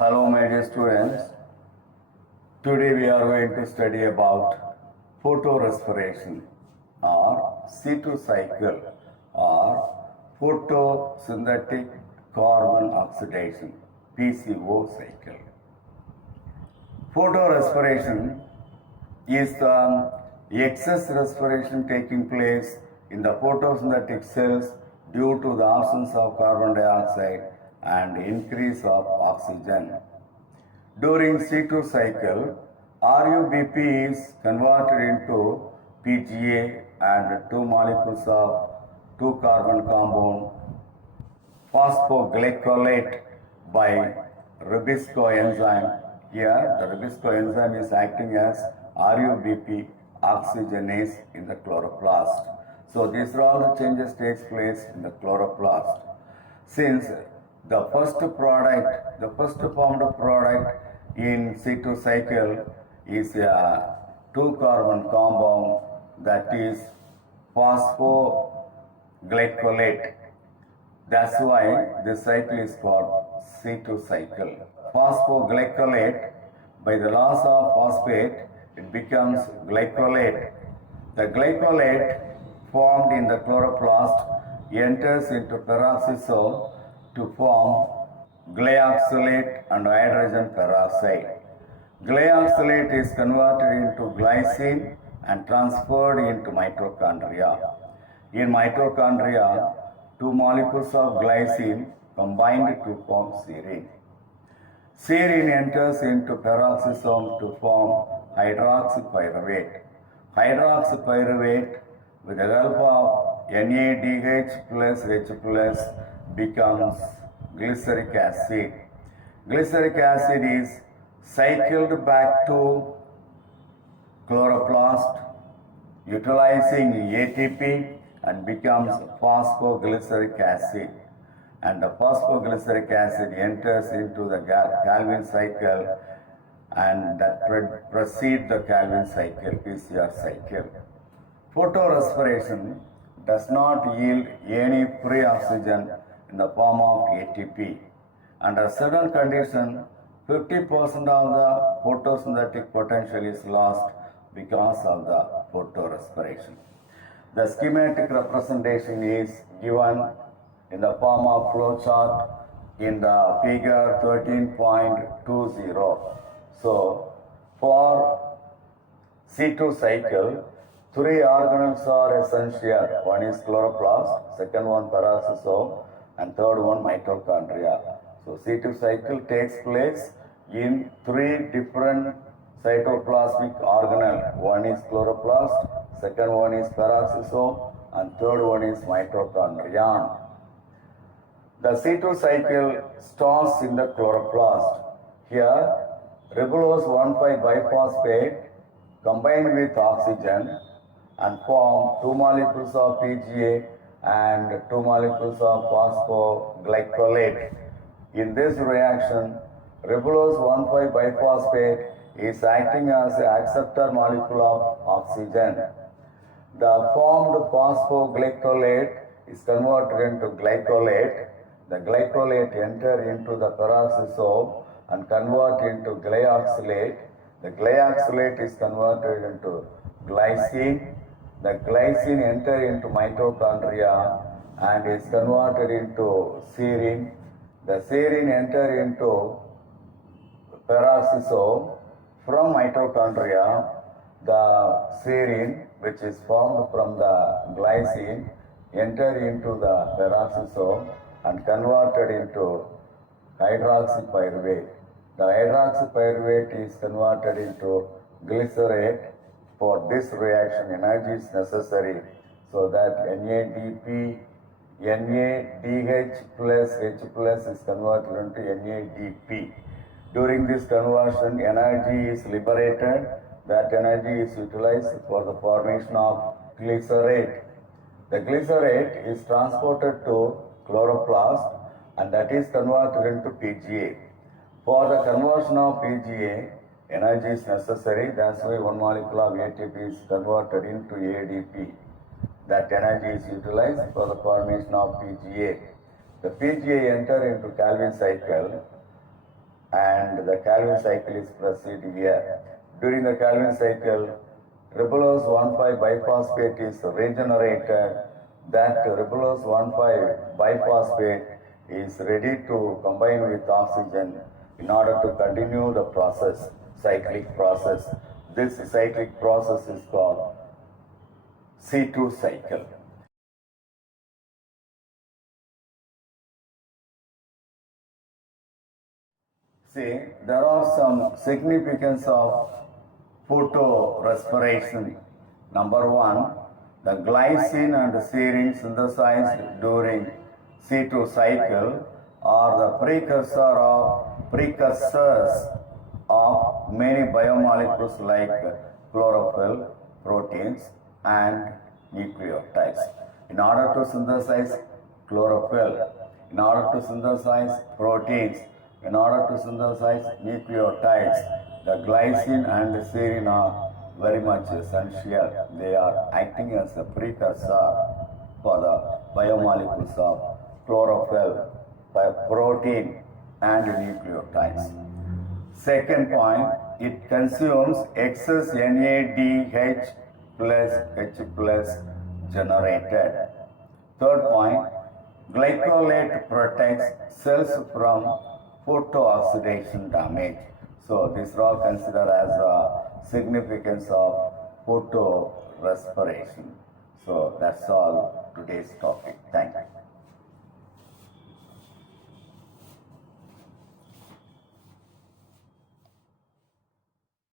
Hello my dear students, today we are going to study about photorespiration or C2 cycle or photosynthetic carbon oxidation PCO cycle. Photorespiration is the excess respiration taking place in the photosynthetic cells due to the absence of carbon dioxide and increase of oxygen. During C2 cycle, RUBP is converted into PGA and two molecules of two carbon compound phosphoglycolate by Rubisco enzyme. Here, the Rubisco enzyme is acting as RUBP oxygenase in the chloroplast. So these are all the changes takes place in the chloroplast. Since the first formed product in C2 cycle is a two carbon compound, that is phosphoglycolate. That's why this cycle is called C2 cycle. Phosphoglycolate, by the loss of phosphate, it becomes glycolate. The glycolate formed in the chloroplast enters into peroxisome to form glyoxylate and hydrogen peroxide. Glyoxylate is converted into glycine and transferred into mitochondria. In mitochondria, two molecules of glycine combined to form serine. Serine enters into peroxisome to form hydroxypyruvate. Hydroxypyruvate, with the help of NADH plus H plus, becomes glyceric acid. Glyceric acid is cycled back to chloroplast utilizing ATP and becomes phosphoglyceric acid. And the phosphoglyceric acid enters into the Calvin cycle and that precedes the Calvin cycle, PCR cycle. Photorespiration does not yield any free oxygen in the form of ATP. Under certain conditions, 50% of the photosynthetic potential is lost because of the photorespiration. The schematic representation is given in the form of flow chart in the figure 13.20. So, for C2 cycle, three organelles are essential. One is chloroplast, second one peroxisome, and third one mitochondria. So C2 cycle takes place in three different cytoplasmic organelles. One is chloroplast, second one is peroxisome, and third one is mitochondrion. The C2 cycle starts in the chloroplast. Here, ribulose 1,5-biphosphate combine with oxygen and form two molecules of PGA and two molecules of phosphoglycolate. In this reaction, ribulose 1,5-biphosphate is acting as an acceptor molecule of oxygen. The formed phosphoglycolate is converted into glycolate. The glycolate enter into the peroxisome and convert into glyoxylate. The glyoxylate is converted into glycine. The glycine enter into mitochondria and is converted into serine. The serine enter into peroxisome. From mitochondria, the serine, which is formed from the glycine, enter into the peroxisome and converted into hydroxypyruvate. The hydroxypyruvate is converted into glycerate. For this reaction, energy is necessary so that NADH plus H plus is converted into NADP. During this conversion, energy is liberated. That energy is utilized for the formation of glycerate. The glycerate is transported to chloroplast and that is converted into PGA. For the conversion of PGA, energy is necessary. That's why one molecule of ATP is converted into ADP. That energy is utilized for the formation of PGA. The PGA enter into Calvin cycle. and the Calvin cycle is proceeding here. During the Calvin cycle, ribulose 1,5 biphosphate is regenerated. That ribulose 1,5 biphosphate is ready to combine with oxygen in order to continue the process, cyclic process. This cyclic process is called C2 cycle. See, there are some significance of photorespiration. Number one, the glycine and serine synthesized during C2 cycle are the precursors of many biomolecules like chlorophyll, proteins, and nucleotides. In order to synthesize chlorophyll, in order to synthesize proteins, in order to synthesize nucleotides, the glycine and serine are very much essential. They are acting as a precursor for the biomolecules of chlorophyll, protein, and nucleotides. Second point, it consumes excess NADH plus H plus generated. Third point, glycolate protects cells from photooxidation damage. So these are all considered as the significance of photorespiration. So that's all today's topic. Thank you.